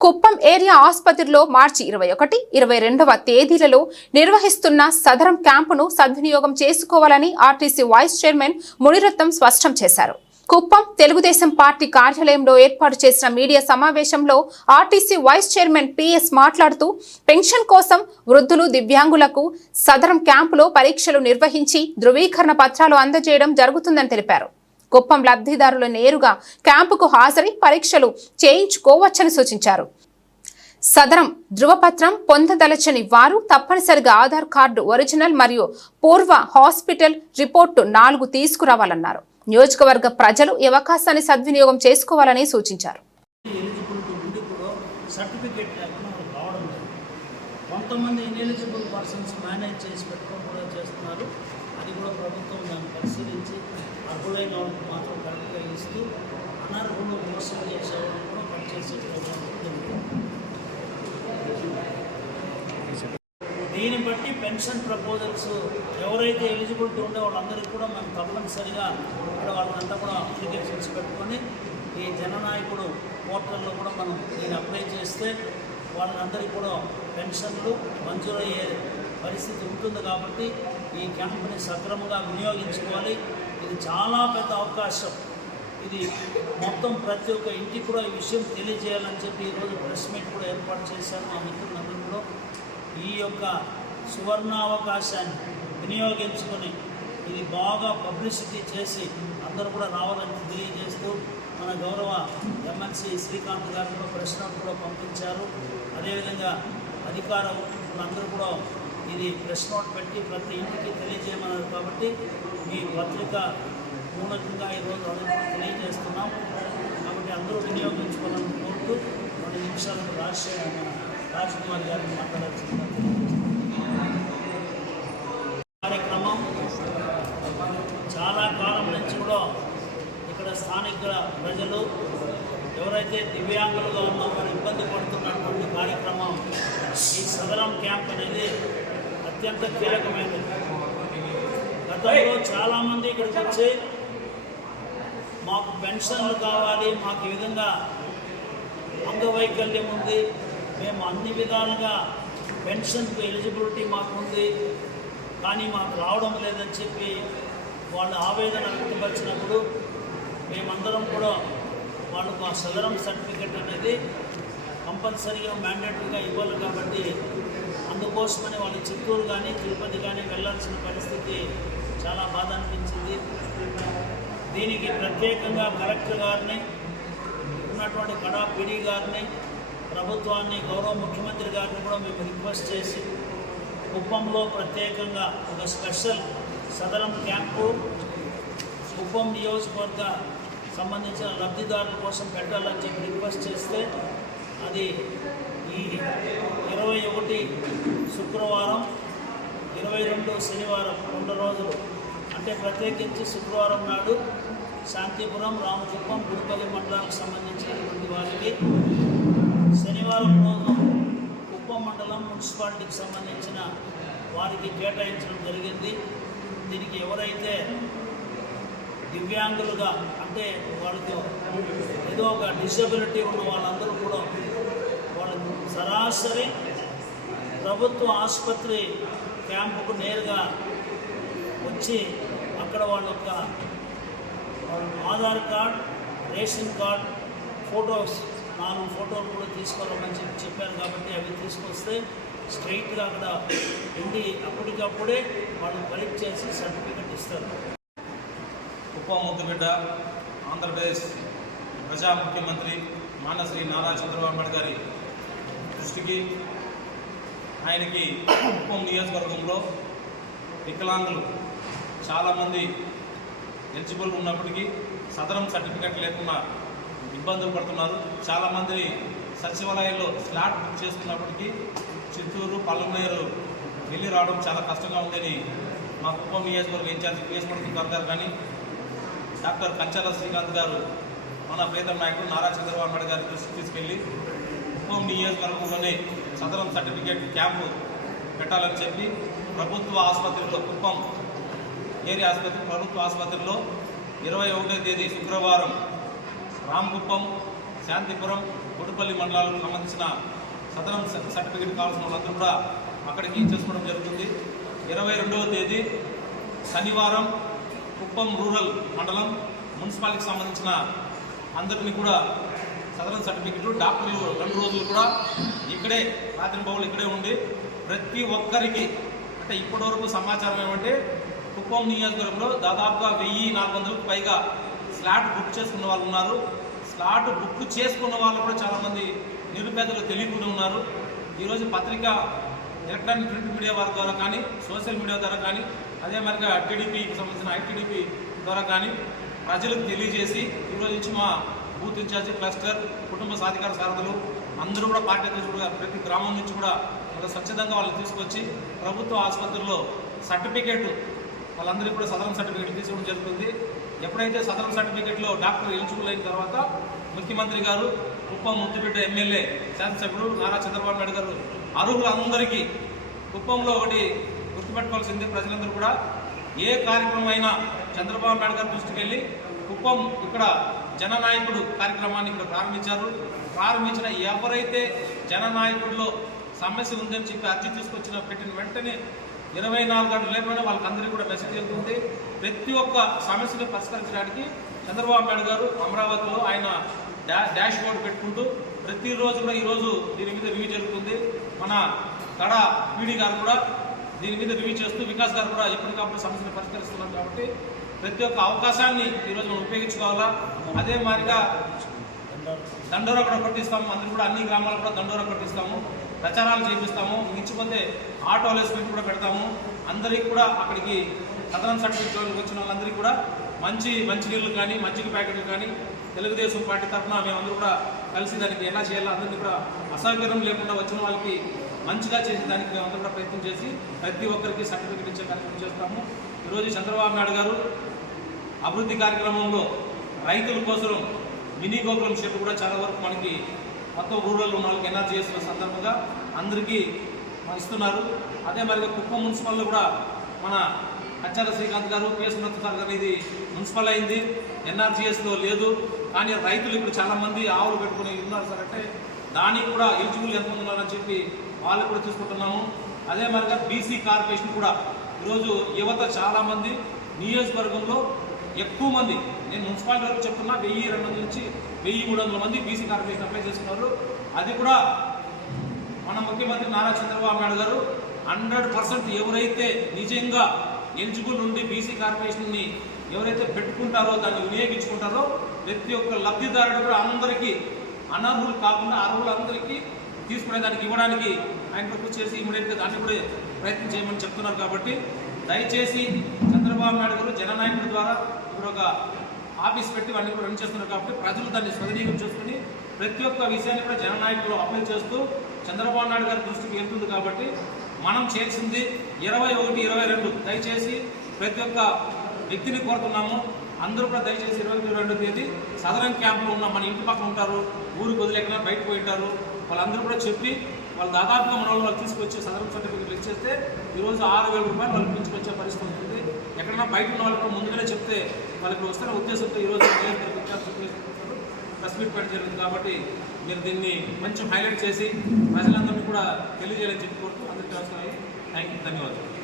Kuppam area ఆసుపత్రిలో మార్చి ఇరవై ఒకటి ఇరవై రెండవ తేదీలలో నిర్వహిస్తున్న సదరం క్యాంపును సద్వినియోగం చేసుకోవాలని ఆర్టీసీ వైస్ చైర్మన్ మునిరత్నం స్పష్టం చేశారు. కుప్పం తెలుగుదేశం పార్టీ కార్యాలయంలో ఏర్పాటు చేసిన మీడియా సమావేశంలో ఆర్టీసీ వైస్ చైర్మన్ పిఎస్ మాట్లాడుతూ పెన్షన్ కోసం వృద్ధులు దివ్యాంగులకు సదరం క్యాంపులో పరీక్షలు నిర్వహించి ధృవీకరణ పత్రాలు అందజేయడం జరుగుతుందని తెలిపారు. కుప్పం లబ్ధిదారులు నేరుగా క్యాంపుకు హాజరై పరీక్షలు చేయించుకోవచ్చని సూచించారు. సదరం ధృవపత్రం పొందదలచని వారు తప్పనిసరిగా ఆధార్ కార్డు ఒరిజినల్ మరియు పూర్వ హాస్పిటల్ రిపోర్టు నాలుగు తీసుకురావాలన్నారు. నియోజకవర్గ ప్రజలు ఈ అవకాశాన్ని సద్వినియోగం చేసుకోవాలని సూచించారు. కొంతమంది ఇన్ఎలిజిబుల్ పర్సన్స్ మేనేజ్ చేసి చేస్తున్నారు. అది కూడా ప్రభుత్వం దాన్ని పరిశీలించి అర్హులైన వాళ్ళకి మాత్రం కరెక్ట్గా ఇస్తూ అనర్హులు మోసం చేసే వాళ్ళని కూడా కట్ చేసే దీన్ని బట్టి పెన్షన్ ప్రపోజల్స్ ఎవరైతే ఎలిజిబిలిటీ ఉండే వాళ్ళందరికీ కూడా మేము తప్పనిసరిగా ఇక్కడ వాళ్ళంతా కూడా అప్లికేషన్స్ పెట్టుకొని ఈ జననాయకుడు పోర్టల్లో కూడా మనం దీన్ని అప్లై చేస్తే వాళ్ళందరికీ కూడా పెన్షన్లు మంజూరయ్యే పరిస్థితి ఉంటుంది కాబట్టి ఈ క్యాంపుని సక్రమంగా వినియోగించుకోవాలి. ఇది చాలా పెద్ద అవకాశం. ఇది మొత్తం ప్రతి ఒక్క ఇంటికి కూడా ఈ విషయం తెలియజేయాలని చెప్పి ఈరోజు ప్రెస్ మీట్ కూడా ఏర్పాటు చేశారు మా మిత్రులందరూ కూడా ఈ యొక్క సువర్ణావకాశాన్ని వినియోగించుకొని ఇది బాగా పబ్లిసిటీ చేసి అందరూ కూడా రావాలని తెలియజేస్తూ మన గౌరవ ఎమ్మెల్సీ శ్రీకాంత్ గారు కూడా ప్రశ్నలు కూడా పంపించారు. అదేవిధంగా అధికారం అందరూ కూడా ఇది ప్రెస్ నోట్ పెట్టి ప్రతి ఇంటికి తెలియజేయమన్నారు. కాబట్టి మీ పత్రిక మూలకంగా ఈరోజు అందరికీ తెలియజేస్తున్నాం. కాబట్టి అందరూ వినియోగించుకోవాలని కోరుతూ రెండు నిమిషాలకు రాజశేఖర్ మన రాజ్ కుమార్ గారిని మాట్లాడాల్సిందిగా కార్యక్రమం చాలా కాలం నుంచి కూడా ఇక్కడ స్థానిక ప్రజలు ఎవరైతే దివ్యాంగులుగా ఉన్నామో ఇబ్బంది పడుతున్నటువంటి కార్యక్రమం ఈ సదరం క్యాంప్ అనేది అత్యంత కీలకమైనది. గతంలో చాలామంది ఇక్కడికి వచ్చి మాకు పెన్షన్లు కావాలి మాకు ఈ విధంగా అంగవైకల్యం ఉంది మేము అన్ని విధాలుగా పెన్షన్కు ఎలిజిబిలిటీ మాకు ఉంది కానీ మాకు రావడం లేదని చెప్పి వాళ్ళు ఆవేదన వ్యక్తపరిచినప్పుడు మేమందరం కూడా వాళ్ళకు ఆ సదరం సర్టిఫికెట్ అనేది కంపల్సరీగా మ్యాండేటరీగా ఇవ్వాలి కాబట్టి అందుకోసమని వాళ్ళు చిత్తూరు కానీ తిరుపతి కానీ వెళ్ళాల్సిన పరిస్థితి చాలా బాధ అనిపించింది. దీనికి ప్రత్యేకంగా కలెక్టర్ గారిని ఉన్నటువంటి కడా పిడి గారిని ప్రభుత్వాన్ని గౌరవ ముఖ్యమంత్రి గారిని కూడా మేము రిక్వెస్ట్ చేసి కుప్పంలో ప్రత్యేకంగా ఒక స్పెషల్ సదరం క్యాంపు కుప్పం నియోజకవర్గ సంబంధించిన లబ్ధిదారుల కోసం పెట్టాలని చెప్పి రిక్వెస్ట్ చేస్తే అది ఈ ఇరవై ఒకటి శుక్రవారం ఇరవై రెండు శనివారం రెండు రోజులు. అంటే ప్రత్యేకించి శుక్రవారం నాడు శాంతిపురం రామకుప్పం గుడిపల్లి మండలానికి సంబంధించినటువంటి వారికి శనివారం రోజు కుప్పం మండలం మున్సిపాలిటీకి సంబంధించిన వారికి కేటాయించడం జరిగింది. దీనికి ఎవరైతే దివ్యాంగులుగా అంటే వాళ్ళతో ఏదో ఒక డిసబిలిటీ ఉన్న వాళ్ళందరూ కూడా వాళ్ళ సరాసరి ప్రభుత్వ ఆసుపత్రి క్యాంపుకు నేరుగా వచ్చి అక్కడ వాళ్ళ యొక్క Aadhaar card ration card photos నాలుగు ఫోటోలు కూడా తీసుకోవాలని చెప్పి చెప్పారు కాబట్టి అవి తీసుకొస్తే స్ట్రైట్గా అక్కడ ఉండి అప్పటికప్పుడే వాళ్ళు కలెక్ట్ చేసి సర్టిఫికెట్ ఇస్తారు. ఉప ముద్దుబిడ్డ ఆంధ్రప్రదేశ్ ప్రజా ముఖ్యమంత్రి మానశ్రీ నారా చంద్రబాబు నాయుడు గారి దృష్టికి ఆయనకి కుప్పం నియోజకవర్గంలో వికలాంగులు చాలామంది ఎలిజిబుల్ ఉన్నప్పటికీ సదరం సర్టిఫికెట్ లేకుండా ఇబ్బందులు పడుతున్నారు. చాలామంది సచివాలయంలో స్లాట్ బుక్ చేసుకున్నప్పటికీ చిత్తూరు పల్లెనేరు వెళ్ళి రావడం చాలా కష్టంగా ఉందని మా కుప్పం నియోజకవర్గ ఇన్ఛార్జి పిఎస్ గారు కానీ డాక్టర్ కంచాల శ్రీకాంత్ గారు మన ప్రీతం నాయకుడు నారా చంద్రబాబు నాయుడు గారి దృష్టికి తీసుకెళ్ళి కుప్పం నియోజకవర్గంలోనే సదరం సర్టిఫికేట్ క్యాంపు పెట్టాలని చెప్పి ప్రభుత్వ ఆసుపత్రిలో కుప్పం ఏరియా ఆసుపత్రి ప్రభుత్వ ఆసుపత్రిలో ఇరవై ఒకటో తేదీ శుక్రవారం రామకుప్పం శాంతిపురం గుడిపల్లి మండలాలకు సంబంధించిన సదరం సర్టిఫికేట్ కావాల్సిన వాళ్ళందరూ కూడా అక్కడికి చేసుకోవడం జరుగుతుంది. ఇరవై రెండవ తేదీ శనివారం కుప్పం రూరల్ మండలం మున్సిపాలిటీకి సంబంధించిన అందరినీ కూడా సదరన్ సర్టిఫికెట్లు డాక్టర్లు రెండు రోజులు కూడా ఇక్కడే రాత్రి బావులు ఇక్కడే ఉండి ప్రతి ఒక్కరికి అంటే ఇప్పటివరకు సమాచారం ఏమంటే కుప్పం నియోజకవర్గంలో దాదాపుగా వెయ్యి నాలుగు వందలకు పైగా స్లాట్ బుక్ చేసుకున్న వాళ్ళు ఉన్నారు. స్లాట్ బుక్ చేసుకున్న వాళ్ళు కూడా చాలామంది నిరుపేదలు తెలియకుండా ఉన్నారు. ఈరోజు పత్రిక ఎలక్ట్రానిక్ ప్రింట్ మీడియా వారి ద్వారా కానీ సోషల్ మీడియా ద్వారా కానీ అదే మరిగా టీడీపీకి సంబంధించిన ఐటీడీపీ ద్వారా కానీ ప్రజలకు తెలియజేసి ఈరోజు నుంచి మా బూత్ ఇన్ఛార్జి క్లస్టర్ కుటుంబ సాధికార సారథులు అందరూ కూడా పార్టీ అధ్యక్షులు ప్రతి గ్రామం నుంచి కూడా ఒక స్వచ్ఛందంగా వాళ్ళు తీసుకొచ్చి ప్రభుత్వ ఆసుపత్రుల్లో సర్టిఫికేట్ వాళ్ళందరికీ కూడా సదరం సర్టిఫికేట్ తీసుకోవడం జరుగుతుంది. ఎప్పుడైతే సదరం సర్టిఫికేట్లో డాక్టర్ ఎలిజిబుల్ అయిన తర్వాత ముఖ్యమంత్రి గారు కుప్పం ముద్దుబిడ్డ ఎమ్మెల్యే శాసనసభ్యుడు నారా చంద్రబాబు నాయుడు గారు అర్హులందరికీ కుప్పంలో ఒకటి గుర్తుపెట్టుకోవాల్సింది ప్రజలందరూ కూడా ఏ కార్యక్రమం అయినా చంద్రబాబు నాయుడు గారి దృష్టికి వెళ్ళి కుప్పం ఇక్కడ జననాయకుడు కార్యక్రమాన్ని ఇక్కడ ప్రారంభించారు. ప్రారంభించిన ఎవరైతే జననాయకుడిలో సమస్య ఉందని చెప్పి అర్జీ తీసుకొచ్చిన పెట్టిన వెంటనే ఇరవై నాలుగు గంటల లేకపోయినా వాళ్ళకందరికీ కూడా మెసేజ్ వెళ్తుంది ప్రతి ఒక్క సమస్యను పరిష్కరించడానికి చంద్రబాబు నాయుడు గారు అమరావతిలో ఆయన డాష్ బోర్డు పెట్టుకుంటూ ప్రతిరోజు కూడా ఈరోజు దీని మీద రివ్యూ జరుగుతుంది. మన కడ పీడి గారు కూడా దీని మీద రివ్యూ చేస్తూ వికాస్ గారు కూడా ఎప్పటికప్పుడు సమస్యను పరిష్కరిస్తున్నారు కాబట్టి ప్రతి ఒక్క అవకాశాన్ని ఈరోజు మనం ఉపయోగించుకోవాలా? అదే మాదిరిగా దండోరా కూడా కొట్టిస్తాము. అందరూ కూడా అన్ని గ్రామాలు కూడా దండోరా కొట్టిస్తాము. ప్రచారాలు చేపిస్తాము. మించిపోతే ఆటో అలెస్మెంట్ కూడా పెడతాము. అందరికీ కూడా అక్కడికి సదరన్ సర్టిఫికేట్ వచ్చిన వాళ్ళందరికీ కూడా మంచి మంచినీళ్ళు కానీ మజ్జిగ ప్యాకెట్లు కానీ తెలుగుదేశం పార్టీ తరఫున మేమందరూ కూడా కలిసి దానికి ఎలా చేయాలో అందరినీ కూడా అసౌకర్యం లేకుండా వచ్చిన వాళ్ళకి మంచిగా చేసే దానికి మేమందరూ కూడా ప్రయత్నం చేసి ప్రతి ఒక్కరికి సర్టిఫికేట్ ఇచ్చే కార్యక్రమం చేస్తాము. ఈరోజు చంద్రబాబు నాయుడు గారు అభివృద్ధి కార్యక్రమంలో రైతుల కోసం మినీ గోకులం షెడ్ కూడా చాలా వరకు మనకి మొత్తం రూరల్ ఉన్న వాళ్ళకి ఎనర్జీ సందర్భంగా అందరికీ ఇస్తున్నారు. అదే మరి కుప్పం మున్సిపల్లో కూడా మన అచ్చార శ్రీకాంత్ గారు పిఎస్ ఉన్నత సార్ గారు ఇది మున్సిపల్ అయింది. ఎన్ఆర్జీఎస్లో లేదు. కానీ రైతులు ఇప్పుడు చాలామంది ఆవులు పెట్టుకుని ఉన్నారు సార్. అంటే దానికి కూడా ఎలిజిబుల్ ఎంతమంది ఉన్నారని చెప్పి వాళ్ళు కూడా చూసుకుంటున్నాము. అదే మరిగా బీసీ కార్పొరేషన్ కూడా ఈరోజు యువత చాలామంది నియోజకవర్గంలో ఎక్కువ మంది నేను మున్సిపాలిటీ వరకు చెప్తున్నా వెయ్యి రెండు వందల నుంచి వెయ్యి మూడు వందల మంది బీసీ కార్పొరేషన్ అప్లై చేసుకున్నారు. అది కూడా మన ముఖ్యమంత్రి నారా చంద్రబాబు నాయుడు గారు హండ్రెడ్ పర్సెంట్ ఎవరైతే నిజంగా ఎలిజిబుల్ ఉండి బీసీ కార్పొరేషన్ని ఎవరైతే పెట్టుకుంటారో దాన్ని వినియోగించుకుంటారో ప్రతి ఒక్క లబ్ధిదారుడు కూడా అందరికీ అనర్హులు కాకుండా అర్హులందరికీ తీసుకునే దానికి ఇవ్వడానికి ఆయన కృషి చేసి ఇమీడియట్గా దాన్ని కూడా ప్రయత్నం చేయమని చెప్తున్నారు కాబట్టి దయచేసి చంద్రబాబు నాయుడు గారు జననాయకుల ద్వారా ఇప్పుడు ఒక ఆఫీస్ పెట్టి అన్ని కూడా రన్ చేస్తున్నారు కాబట్టి ప్రజలు దాన్ని సద్వినియోగం చేసుకుని ప్రతి ఒక్క విషయాన్ని కూడా జననాయకులు అప్లై చేస్తూ చంద్రబాబు నాయుడు గారి దృష్టికి వెళ్తుంది కాబట్టి మనం చేసింది ఇరవై ఒకటి ఇరవై రెండు దయచేసి ప్రతి ఒక్క వ్యక్తిని కోరుతున్నాము. అందరూ కూడా దయచేసి ఇరవై రెండు తేదీ సదరం క్యాంపులో ఉన్న మన ఇంటి పక్కన ఉంటారు. ఊరికి వదిలేకనా బయటకు పోయి ఉంటారు. వాళ్ళందరూ కూడా చెప్పి వాళ్ళు దాదాపుగా మన వాళ్ళు తీసుకొచ్చి సదరం సర్టిఫికెట్లు ఇచ్చేస్తే ఈరోజు ఆరు వేల రూపాయలు వాళ్ళకి పిలుచుకొచ్చే పరిస్థితి ఉంటుంది. ఎక్కడైనా బయట ఉన్న వాళ్ళు కూడా ముందుగానే చెప్తే వాళ్ళకి వస్తున్న ఉద్దేశంతో ఈరోజు ప్రెస్ మీట్ పెట్టడం జరిగింది కాబట్టి మీరు దీన్ని కొంచెం హైలైట్ చేసి ప్రజలందరినీ కూడా తెలియజేయాలని చెప్పి కోరుతూ అందరికీ అవసరం థ్యాంక్ యూ ధన్యవాదాలు.